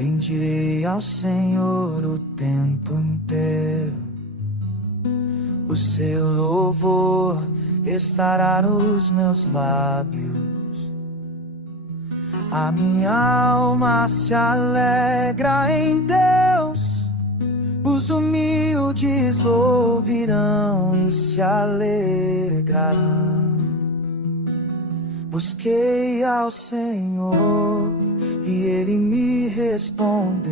Bendirei ao Senhor o tempo inteiro. O seu louvor estará nos meus lábios. A minha alma se alegra em Deus. Os humildes ouvirão e se alegrarão. Busquei ao Senhor e Ele me respondeu.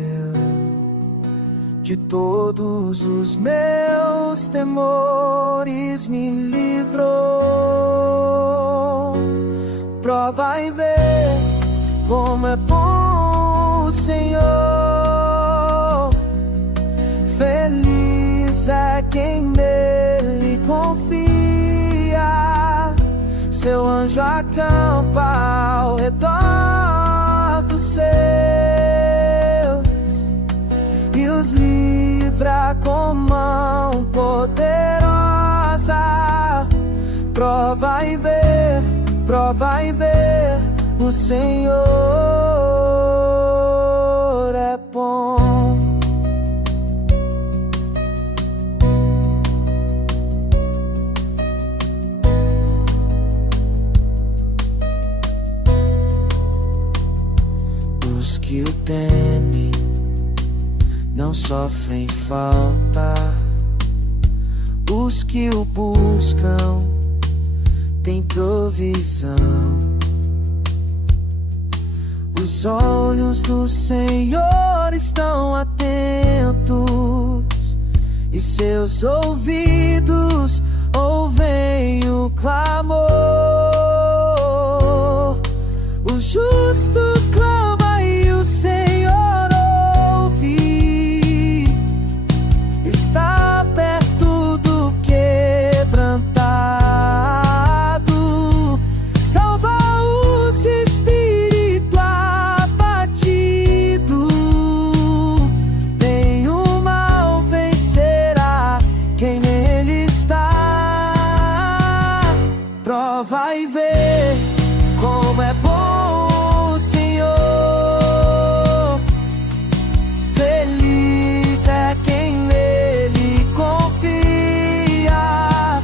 De todos os meus temores me livrou. Prova e vê como é bom o Senhor. Feliz é quem nele confia. Seu anjo acampa ao redor dos seus e os livra com mão poderosa. Prova e vê, o Senhor é bom. Os que o temem não sofrem falta. Os que o buscam têm provisão. Os olhos do Senhor estão atentos e seus ouvidos ouvem o clamor. O justo clama e o Senhor ouve. Está perto do quebrantado. Salva os de espírito abatido. Nenhum mal vencerá quem nele está. Prova e vê como é bom o Senhor. Feliz é quem nele confia.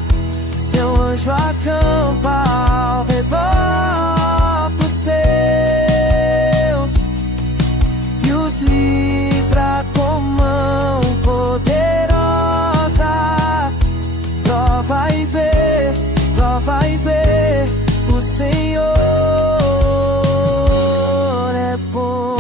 Seu anjo acampa ao redor dos seus e os livra com mão poderosa. Prova e vê, o Senhor é bom.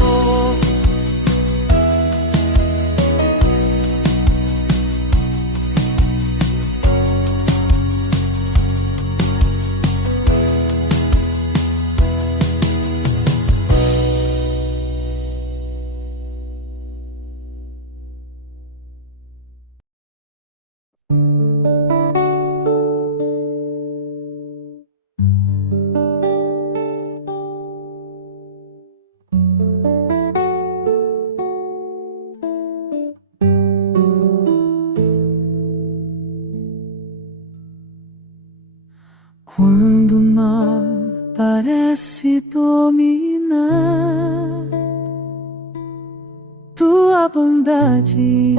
Quando o mal parece dominar, tua bondade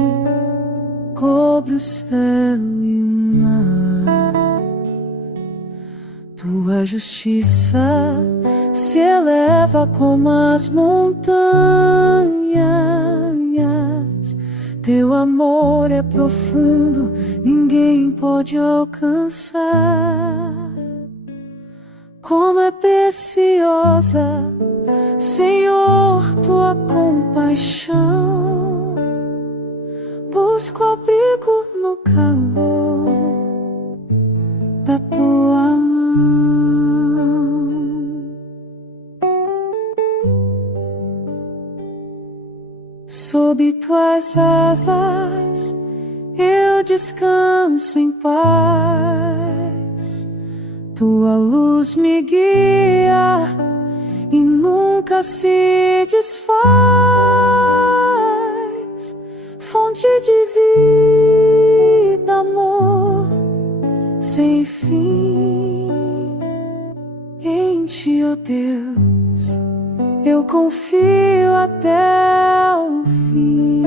cobre o céu e o mar. Tua justiça se eleva como as montanhas. Teu amor é profundo, ninguém pode alcançar. Como é preciosa, Senhor, tua compaixão. Busco abrigo no calor da tua mão. Sob tuas asas eu descanso em paz. Tua luz me guia e nunca se desfaz. Fonte de vida, amor sem fim. Em ti, ó Deus, eu confio até o fim.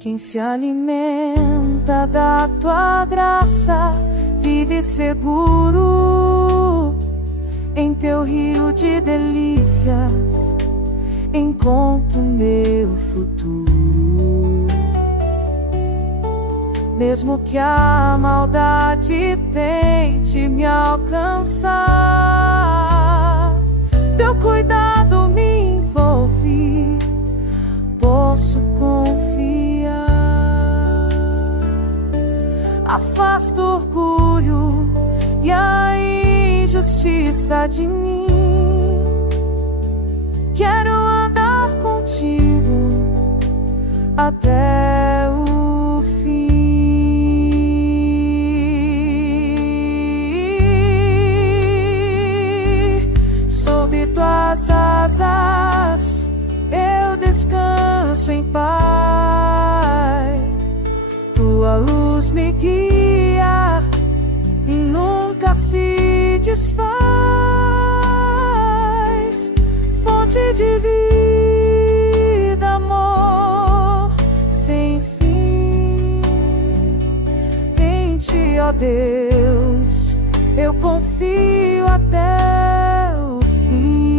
Quem se alimenta da tua graça vive seguro. Em teu rio de delícias encontro meu futuro. Mesmo que a maldade tente me alcançar, teu cuidado me envolve, posso confiar. Afasta o orgulho e a injustiça de mim. Quero andar contigo até o fim. Sob tuas asas eu descanso em paz. Tua luz me guia e nunca se desfaz. Fonte de vida, amor sem fim. Em ti, ó Deus, eu confio até o fim.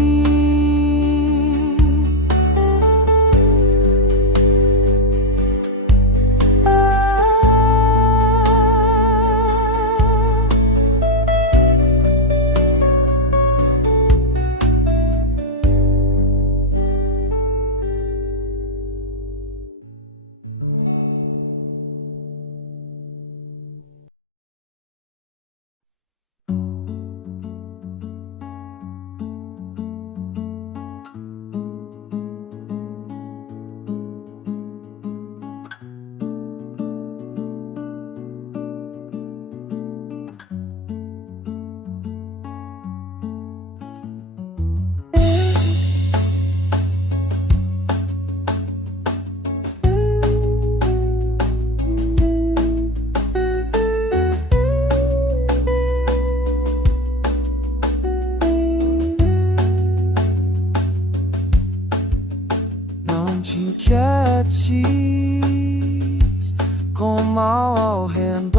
Com mal ao redor,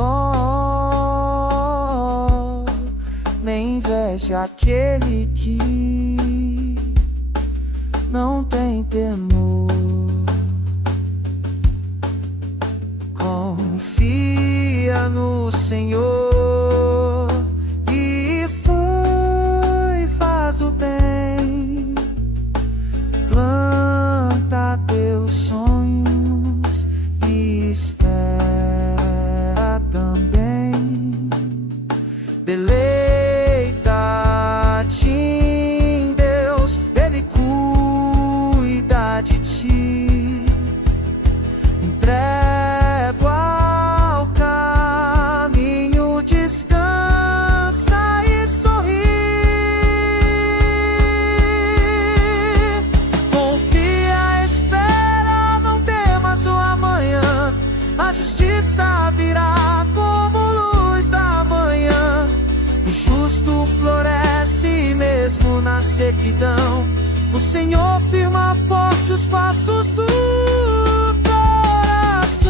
nem inveje aquele que não tem temor. Confia no Senhor e faz o bem. Planta teus sonhos e espera também. Deleita-te em Deus, Ele cuida de ti. Entrega ao caminho, descansa e sorri. Confia, espera, não temas o amanhã. A justiça virá como luz da manhã. O justo floresce mesmo na sequidão. O Senhor firma forte os passos do coração.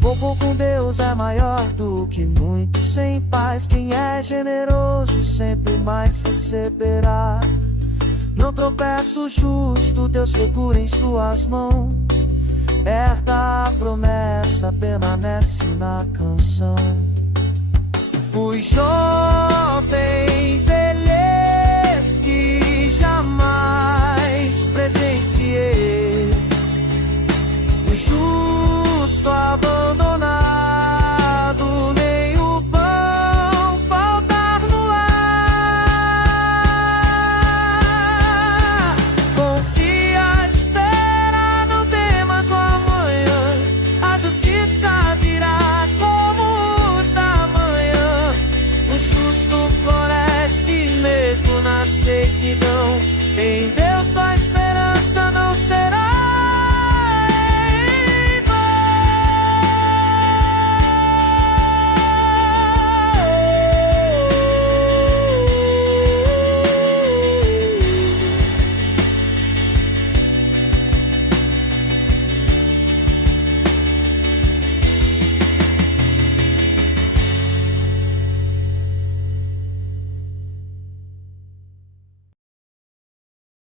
Pouco com Deus é maior do que muito sem paz. Quem é generoso sempre mais receberá. Não tropeça o justo, Deus segura em suas mãos. Herda a promessa, permanece na canção. Fui jovem, envelheci, jamais presenciei o justo abandonado, nem o pão faltar no ar. Confia, espera, não temas que não